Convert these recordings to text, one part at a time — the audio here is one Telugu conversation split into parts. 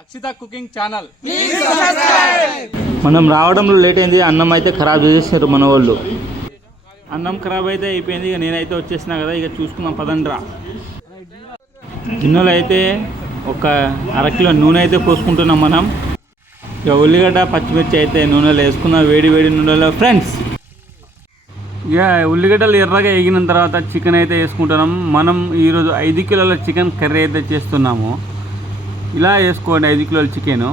Akshita cooking channel. మనం రావడంలో లేట్ అయింది అన్నం అయితే ఖరాబ్ చేసేసారు మన వాళ్ళు అన్నం ఖరాబ్ అయితే అయిపోయింది ఇక నేనైతే వచ్చేసినా కదా ఇక చూసుకుందాం పదండ్రా. గిన్నెలో అయితే ఒక అరకిలో నూనె అయితే పోసుకుంటున్నాం మనం. ఇక ఉల్లిగడ్డ పచ్చిమిర్చి అయితే నూనెలో వేసుకున్నాం వేడి వేడి నూనెలో. ఫ్రెండ్స్ ఇక ఉల్లిగడ్డలు ఎర్రగా ఎగిన తర్వాత చికెన్ అయితే వేసుకుంటున్నాం. మనం ఈరోజు ఐదు కిలోల చికెన్ కర్రీ అయితే చేస్తున్నాము. ఇలా వేసుకోండి ఐదు కిలోల చికెన్.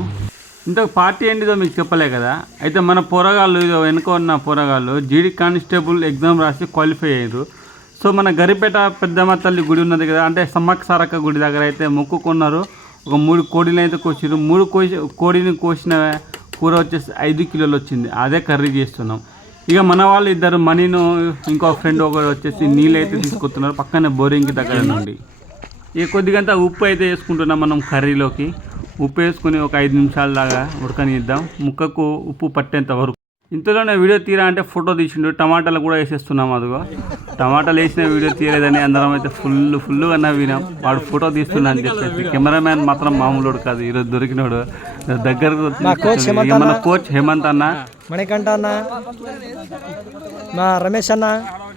ఇంత పార్టీ ఏంటిదో మీకు చెప్పలే కదా. అయితే మన పోరగాళ్ళు ఇదో వెనుక ఉన్న పోరగాళ్ళు జీడి కానిస్టేబుల్ ఎగ్జామ్ రాసి క్వాలిఫై అయ్యారు. సో మన గరిపేట పెద్దమ్మ తల్లి గుడి ఉన్నది కదా అంటే సమ్మక్క సారక్క గుడి దగ్గర అయితే మొక్కుకున్నారు. ఒక మూడు కోడిని అయితే కోసారు మూడు కోసి కోడిని కోసిన కూర వచ్చేసి ఐదు కిలోలు వచ్చింది. అదే కర్రీ చేస్తున్నాం. ఇక మన వాళ్ళు ఇద్దరు మనీను ఇంకో ఫ్రెండ్ ఒకరు వచ్చేసి నీళ్ళు అయితే తీసుకొస్తున్నారు పక్కనే బోరింగ్ దగ్గర నుండి. ఇక కొద్దిగంత ఉప్పు అయితే వేసుకుంటున్నాం మనం కర్రీలోకి. ఉప్పు వేసుకుని ఒక ఐదు నిమిషాల దాకా ఉడకనిద్దాం. ముక్కకు ఉప్పు పట్టేంత వరకు. ఇంతలోనే వీడియో తీరా అంటే ఫోటో తీసిండు. టమాటాలు కూడా వేసేస్తున్నాం అదిగో. టమాటాలు వేసిన వీడియో తీయలేదని అందరం అయితే ఫుల్ ఫుల్గా నవ్వినాం. వాడు ఫోటో తీస్తున్నా అని చెప్పేసి. కెమెరామ్యాన్ మాత్రం మామూలుడు కాదు. ఈరోజు దొరికినోడు. మన కోచ్ హేమంత్ అన్న? మణికంఠ అన్న మా రమేష్ అన్న.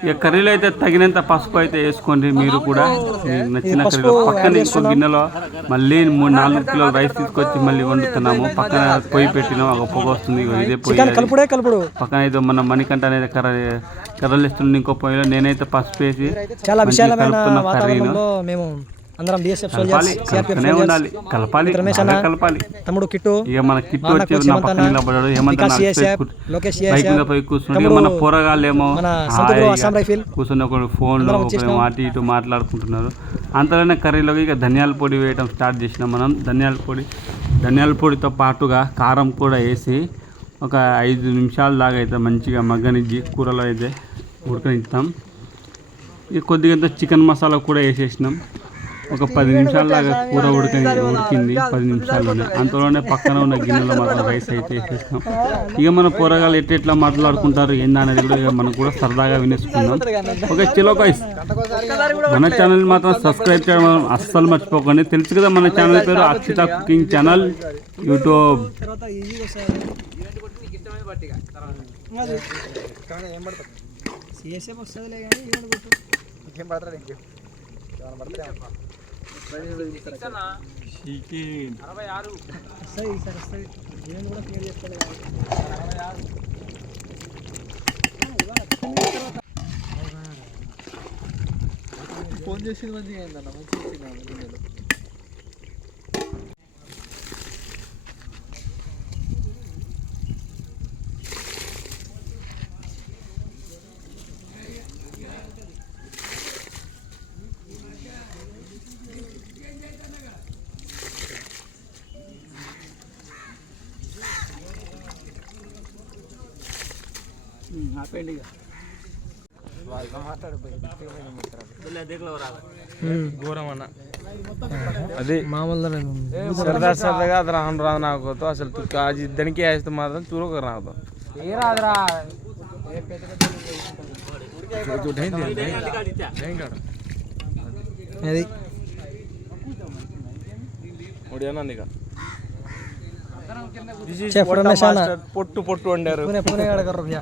ఇక కర్రీలో అయితే తగినంత పసుపు అయితే వేసుకోండి మీరు కూడా. మీకు నచ్చిన కర్రీలో. పక్కన ఇంకో గిన్నెలో మళ్ళీ మూడు నాలుగు కిలో రైస్ తీసుకొచ్చి మళ్ళీ వండుతున్నాము. పక్కన పొయ్యి పెట్టినాం ఒక పొగ వస్తుంది ఇదే పొయ్యి కలుపుడే కలుపుడు. పక్కన అయితే మన మణికంఠ అనేది కర్ర కర్రలు ఇస్తుంది ఇంకో పొయ్యిలో. నేనైతే పసుపు వేసి చాలా విశాలమైన కర్రీను. మేము అందరం బిఎస్ఎఫ్ సోల్జర్స్ సిఆర్పిఎఫ్ ఉండాలి కలపాలి రమేష్ బాగా అన్న. కలపాలి. తమ్ముడు కిట్టు ఇక మన కిట్ మా అన్న వచ్చి నా పక్కన నిలబడాడు కూర్చు- లోకేష్ బైక్ మీద CSF, పోయి కూర్చుంటే తమ్ముడు మన పోరగాళ్ళేమో అస్సాం రైఫిల్. కూర్చుని ఒకడు ఫోన్లో వచ్చేసినాం. అటు ఇటు మాట్లాడుకుంటున్నారు. అంతలోనే కర్రీలోకి ఇక ధనియాల పొడి వేయటం స్టార్ట్ చేసినాం మనం. ధనియాల పొడి ధనియాల పొడితో పాటుగా కారం కూడా వేసి ఒక ఐదు నిమిషాల దాకా అయితే మంచిగా మగ్గనిచ్చి కూరలో అయితే ఉడకనిస్తాం. ఇక కొద్దిగా చికెన్ మసాలా కూడా వేసేసినాం. ఒక పది నిమిషాల దాకా కూర ఉడక ఉడికింది పది నిమిషాల్లోనే. అంతలోనే పక్కన ఉన్న గిన్నెలో మాత్రం రైస్ అయితే వేసేసినాం ఇక మన కూరగాయలు ఎట్లా ఎట్లా మాట్లాడుకుంటారు ఏందా అనేది కూడా ఇక మనం కూడా సరదాగా వినేసుకుందాం. ఓకే చిలో గైస్ మన ఛానల్ మాత్రం సబ్స్క్రైబ్ చేయడం అస్సలు మర్చిపోకండి. తెలుసు కదా మన ఛానల్ పేరు Akshita cooking channel YouTube. CSF వస్తుందిలే కానీ ఏమని కొట్టు. ఏం పడతాడు ఇంకే వస్తాయి ఈసారి వస్తాయి నేను కూడా క్లియర్ చేసుకోలేదు ఫోన్ చేసింది మంచిగా అయిందన్న మంచిగా వచ్చింది ఘోరం అన్న అది మామూలు సరదా సరదాగా అది రాను రాదు నాకు అసలు తు- అది ఇద్దరికి వేస్తే మాత్రం చూడక రాదు అది చెఫ్ రమేష్ అన్న పొట్టు పొట్టు వండారు పూణే పూణే అడగరు భయ్యా